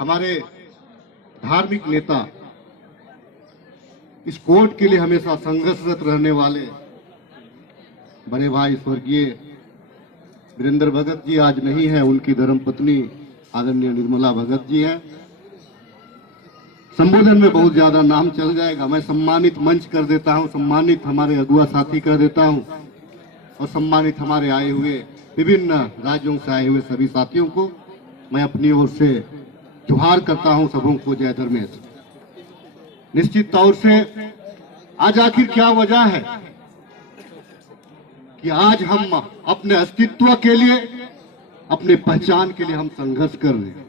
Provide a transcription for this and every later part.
हमारे धार्मिक नेता, इस कोर्ट के लिए हमेशा संघर्षरत रहने वाले बड़े भाई स्वर्गीय वीरेंद्र भगत जी आज नहीं है, उनकी धर्मपत्नी आदरणीय निर्मला भगत जी हैं। संबोधन में बहुत ज्यादा नाम चल जाएगा, मैं सम्मानित मंच कर देता हूं, सम्मानित हमारे अगुआ साथी कर देता हूं और सम्मानित हमारे आए हुए विभिन्न राज्यों से आए हुए सभी साथियों को मैं अपनी ओर से जोहार करता हूं। सबों को जय धर्मेश। निश्चित तौर से आज आखिर क्या वजह है कि आज हम अपने अस्तित्व के लिए, अपने पहचान के लिए हम संघर्ष कर रहे हैं।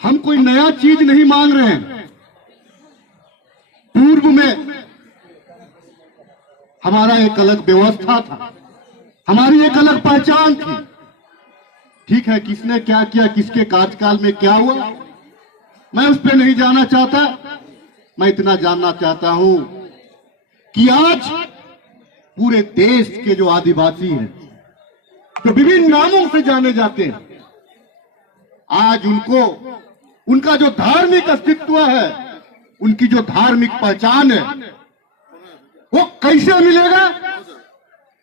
हम कोई नया चीज नहीं मांग रहे हैं। पूर्व में हमारा एक अलग व्यवस्था था, हमारी एक अलग पहचान थी। ठीक है, किसने क्या किया, किसके कार्यकाल में क्या हुआ, मैं उस पर नहीं जाना चाहता। मैं इतना जानना चाहता हूं कि आज पूरे देश के जो आदिवासी हैं, जो विभिन्न नामों से जाने जाते हैं, आज उनको उनका जो धार्मिक अस्तित्व है, उनकी जो धार्मिक पहचान है, वो कैसे मिलेगा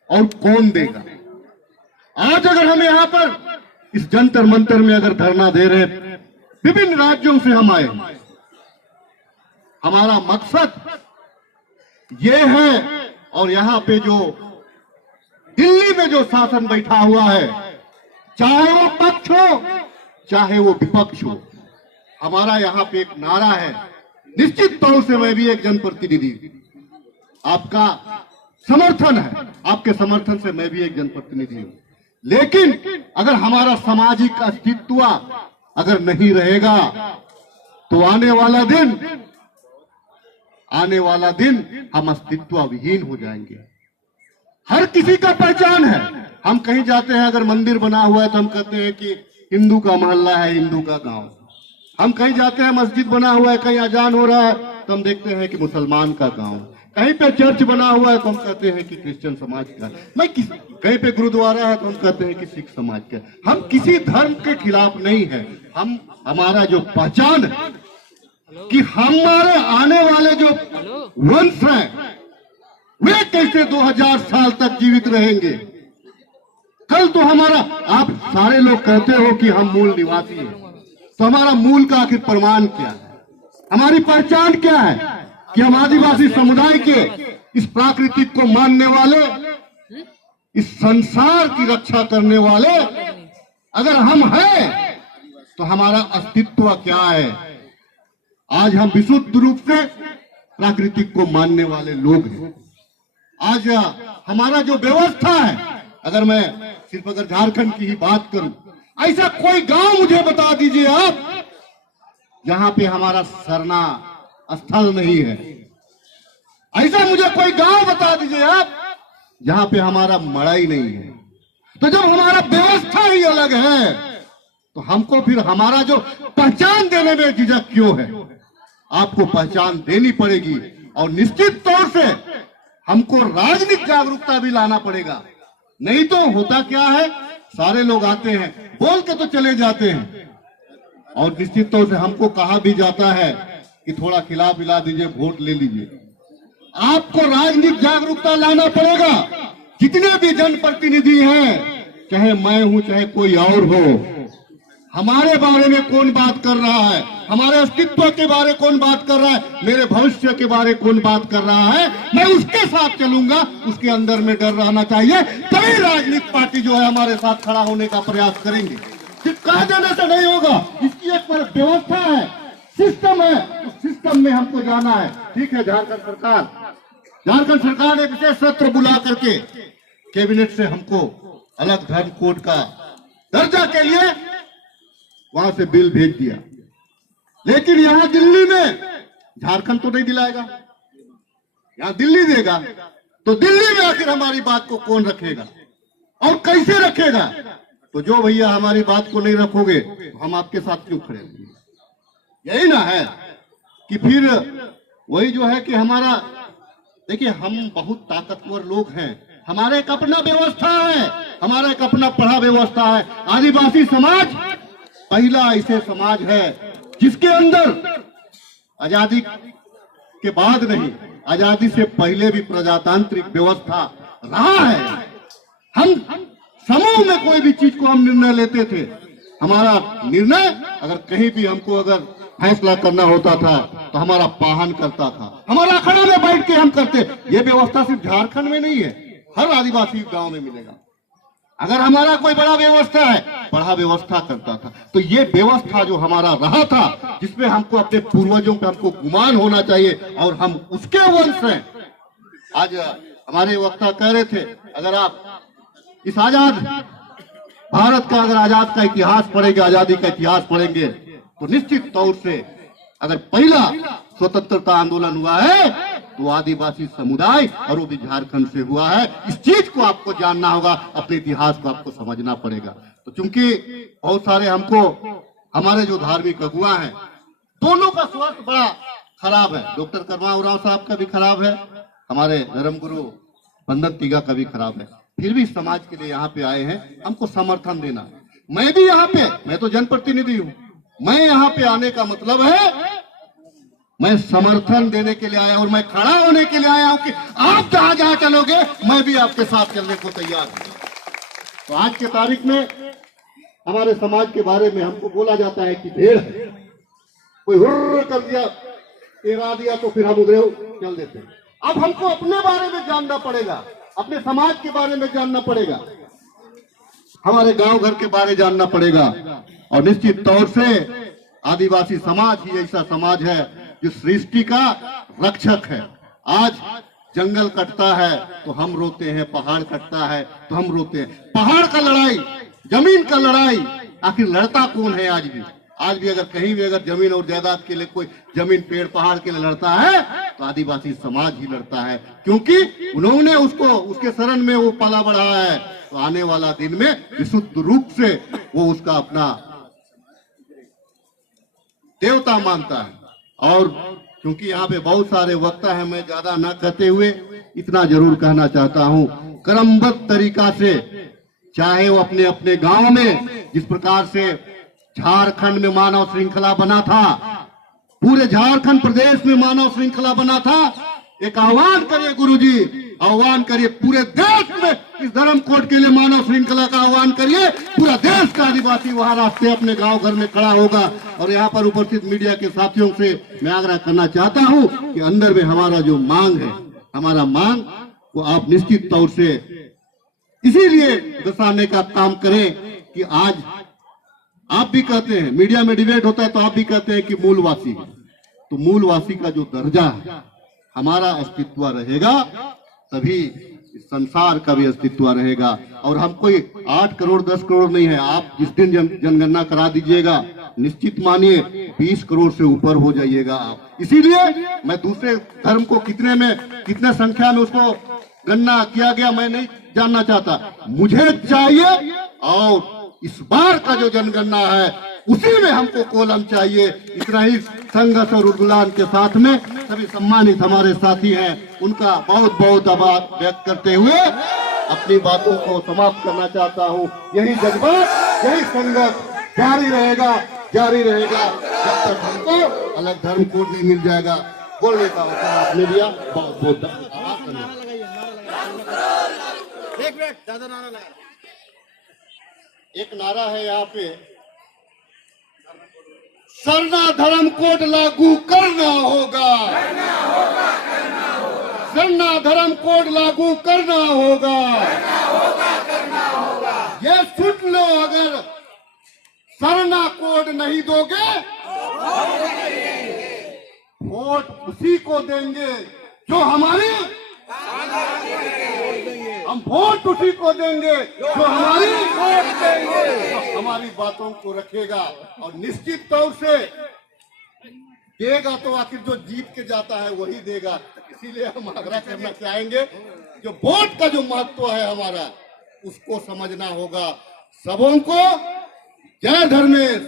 और कौन देगा। आज अगर हम यहां पर इस जंतर मंतर में अगर धरना दे रहे, विभिन्न राज्यों से हम आए, हमारा मकसद ये है, और यहां पे जो दिल्ली में जो शासन बैठा हुआ है, चाहे वो पक्ष हो चाहे वो विपक्ष हो, हमारा यहां पे एक नारा है। निश्चित तौर से मैं भी एक जनप्रतिनिधि, आपका समर्थन है, आपके समर्थन से मैं भी एक जनप्रतिनिधि हूं। लेकिन अगर हमारा सामाजिक अस्तित्व अगर नहीं रहेगा तो आने वाला दिन हम अस्तित्व विहीन हो जाएंगे। हर किसी का पहचान है। हम कहीं जाते हैं, अगर मंदिर बना हुआ है तो हम कहते हैं कि हिंदू का मोहल्ला है, हिंदू का गांव। हम कहीं जाते हैं, मस्जिद बना हुआ है, कहीं अजान हो रहा है तो हम देखते हैं कि मुसलमान का गांव। कहीं पे चर्च बना हुआ है तो हम कहते हैं कि क्रिश्चियन समाज का। कहीं पे गुरुद्वारा है तो हम कहते हैं कि सिख समाज का। हम किसी धर्म के खिलाफ नहीं है। हमारा जो पहचान है कि हमारे आने वाले जो वंश हैं वे कैसे 2000 साल तक जीवित रहेंगे। कल तो हमारा, आप सारे लोग कहते हो कि हम मूल निवासी हैं, तो हमारा मूल का आखिर प्रमाण क्या है, हमारी पहचान क्या है कि हम आदिवासी समुदाय के इस प्राकृतिक को मानने वाले, इस संसार की रक्षा करने वाले अगर हम हैं तो हमारा अस्तित्व क्या है। आज हम विशुद्ध रूप से प्राकृतिक को मानने वाले लोग हैं। आज हमारा जो व्यवस्था है, अगर मैं सिर्फ अगर झारखंड की ही बात करूं, ऐसा कोई गांव मुझे बता दीजिए आप जहां पे हमारा सरना स्थल नहीं है। ऐसा मुझे कोई गांव बता दीजिए आप जहां पे हमारा मड़ई नहीं है। तो जब हमारा व्यवस्था ही अलग है तो हमको फिर हमारा जो पहचान देने में झिझक क्यों है। आपको पहचान देनी पड़ेगी और निश्चित तौर से हमको राजनीतिक जागरूकता भी लाना पड़ेगा। नहीं तो होता क्या है, सारे लोग आते हैं, बोल के तो चले जाते हैं, और निश्चित तौर से हमको कहा भी जाता है कि थोड़ा खिला पिला दीजिए, वोट ले लीजिए। आपको राजनीतिक जागरूकता लाना पड़ेगा। जितने भी जनप्रतिनिधि हैं, चाहे मैं हूं चाहे कोई और हो, हमारे बारे में कौन बात कर रहा है, हमारे अस्तित्व के बारे कौन बात कर रहा है, मेरे भविष्य के बारे कौन बात कर रहा है, मैं उसके साथ चलूंगा। उसके अंदर में डर रहना चाहिए, तभी राजनीतिक पार्टी जो है हमारे साथ खड़ा होने का प्रयास करेंगे। सिर्फ कह देने से नहीं होगा, इसकी एक व्यवस्था है, सिस्टम है, उस सिस्टम में हमको जाना है। ठीक है, झारखंड सरकार ने विशेष सत्र बुला करके कैबिनेट से हमको अलग धर्म कोड का दर्जा के लिए वहां से बिल भेज दिया, लेकिन यहां दिल्ली में झारखंड तो नहीं दिलाएगा, यहां दिल्ली देगा। तो दिल्ली में आखिर हमारी बात को कौन रखेगा और कैसे रखेगा। तो जो भैया हमारी बात को नहीं रखोगे तो हम आपके साथ क्यों खड़े होंगे। यही ना है कि फिर वही जो है कि हमारा, देखिए हम बहुत ताकतवर लोग हैं, हमारा एक अपना व्यवस्था है, हमारा एक अपना पढ़ा व्यवस्था है। आदिवासी समाज पहला ऐसे समाज है जिसके अंदर आजादी के बाद नहीं, आजादी से पहले भी प्रजातांत्रिक व्यवस्था रहा है। हम समूह में कोई भी चीज को हम निर्णय लेते थे। हमारा निर्णय अगर कहीं भी हमको अगर फैसला करना होता था तो हमारा पाहन करता था, हमारा अखाड़ा में बैठ के हम करते। ये व्यवस्था सिर्फ झारखंड में नहीं है, हर आदिवासी गांव में मिलेगा। अगर हमारा कोई बड़ा व्यवस्था है, बड़ा व्यवस्था करता था। तो ये व्यवस्था जो हमारा रहा था, जिसमें हमको अपने पूर्वजों पे हमको गुमान होना चाहिए और हम उसके वंश हैं। आज हमारे वक्ता कह रहे थे, अगर आप इस आजाद भारत का अगर आजाद का इतिहास पढ़ेंगे, आजादी का इतिहास पढ़ेंगे, तो निश्चित तौर से अगर पहला स्वतंत्रता आंदोलन हुआ है तो आदिवासी समुदाय और वो भी झारखंड से हुआ है। इस चीज को आपको जानना होगा, अपने इतिहास को आपको समझना पड़ेगा। तो चूंकि बहुत सारे हमको हमारे जो धार्मिक अगुआ हैं, दोनों का स्वास्थ्य बड़ा खराब है। डॉक्टर कर्मा उरांव साहब का भी खराब है, हमारे धर्मगुरु बंदन तिगा का भी खराब है। फिर भी समाज के लिए यहाँ पे आए हैं, हमको समर्थन देना। मैं भी यहाँ पे, मैं तो जनप्रतिनिधि हूँ, मैं यहाँ पे आने का मतलब है मैं समर्थन देने के लिए आया और मैं खड़ा होने के लिए आया हूं कि आप जहां जहां चलोगे मैं भी आपके साथ चलने को तैयार हूं। तो आज के तारीख में हमारे समाज के बारे में हमको बोला जाता है कि भेड़ है, कोई हुर्र कर दिया, टेरा दिया तो फिर हम उधर चल देते हैं। अब हमको अपने बारे में जानना पड़ेगा, अपने समाज के बारे में जानना पड़ेगा, हमारे गांव घर के बारे में जानना पड़ेगा। और निश्चित तौर से आदिवासी समाज ही ऐसा समाज है जो सृष्टि का रक्षक है। आज जंगल कटता है तो हम रोते हैं, पहाड़ कटता है तो हम रोते हैं। पहाड़ का लड़ाई, जमीन का लड़ाई, आखिर लड़ता कौन है? आज भी अगर कहीं भी अगर जमीन और जायदाद के लिए कोई जमीन पेड़ पहाड़ के लिए लड़ता है तो आदिवासी समाज ही लड़ता है, क्योंकि उन्होंने उसको उसके शरण में वो पला बढ़ा है। तो आने वाला दिन में विशुद्ध रूप से वो उसका अपना देवता मानता है। और क्योंकि यहाँ पे बहुत सारे वक्ता हैं, मैं ज्यादा ना कहते हुए इतना जरूर कहना चाहता हूँ, क्रमबद्ध तरीका से, चाहे वो अपने अपने गांव में जिस प्रकार से झारखंड में मानव श्रृंखला बना था, पूरे झारखंड प्रदेश में मानव श्रृंखला बना था, एक आह्वान करिए गुरुजी, आह्वान करिए पूरे देश में इस धर्म कोड के लिए मानव श्रृंखला का आह्वान करिए। पूरा देश का आदिवासी वहां रास्ते अपने गांव घर में खड़ा होगा। और यहाँ पर उपस्थित मीडिया के साथियों से मैं आग्रह करना चाहता हूँ कि अंदर में हमारा जो मांग है, हमारा मांग वो आप निश्चित तौर से इसीलिए दर्शाने का काम करें कि आज आप भी कहते हैं, मीडिया में डिबेट होता है तो आप भी कहते हैं कि मूलवासी है, तो मूलवासी का जो दर्जा है, हमारा अस्तित्व रहेगा तभी इस संसार का भी अस्तित्व रहेगा। और हम कोई 8 करोड़ 10 करोड़ नहीं है। आप जिस दिन जनगणना करा दीजिएगा, निश्चित मानिए 20 करोड़ से ऊपर हो जाइएगा आप। इसीलिए मैं दूसरे धर्म को कितने संख्या में उसको गणना किया गया मैं नहीं जानना चाहता, मुझे चाहिए। और इस बार का जो जनगणना है उसी में हमको कोलम चाहिए। इतना ही संघर्ष और उद्गुलान के साथ में सभी सम्मानित हमारे साथी हैं, उनका बहुत बहुत आभार व्यक्त करते हुए अपनी बातों को समाप्त करना चाहता हूं। यही जज्बात, यही संघर्ष जारी रहेगा जब तक हमको अलग धर्म कोड नहीं मिल जाएगा। बोलने का अवसर आपने दिया, बहुत बहुत धन्यवाद। एक नारा है यहाँ पे, सरना धर्म कोड लागू करना होगा, सरना धर्म कोड लागू करना होगा। ये सुन लो, अगर सरना कोड नहीं दोगे वोट उसी को देंगे जो हमारी, हम वोट उसी को देंगे जो हमारी बातों को रखेगा। और निश्चित तौर से देगा तो आखिर जो जीत के जाता है वही देगा। इसीलिए हम आग्रह करना चाहेंगे, जो वोट का जो महत्व है हमारा, उसको समझना होगा सबों को। जय धर्मेश।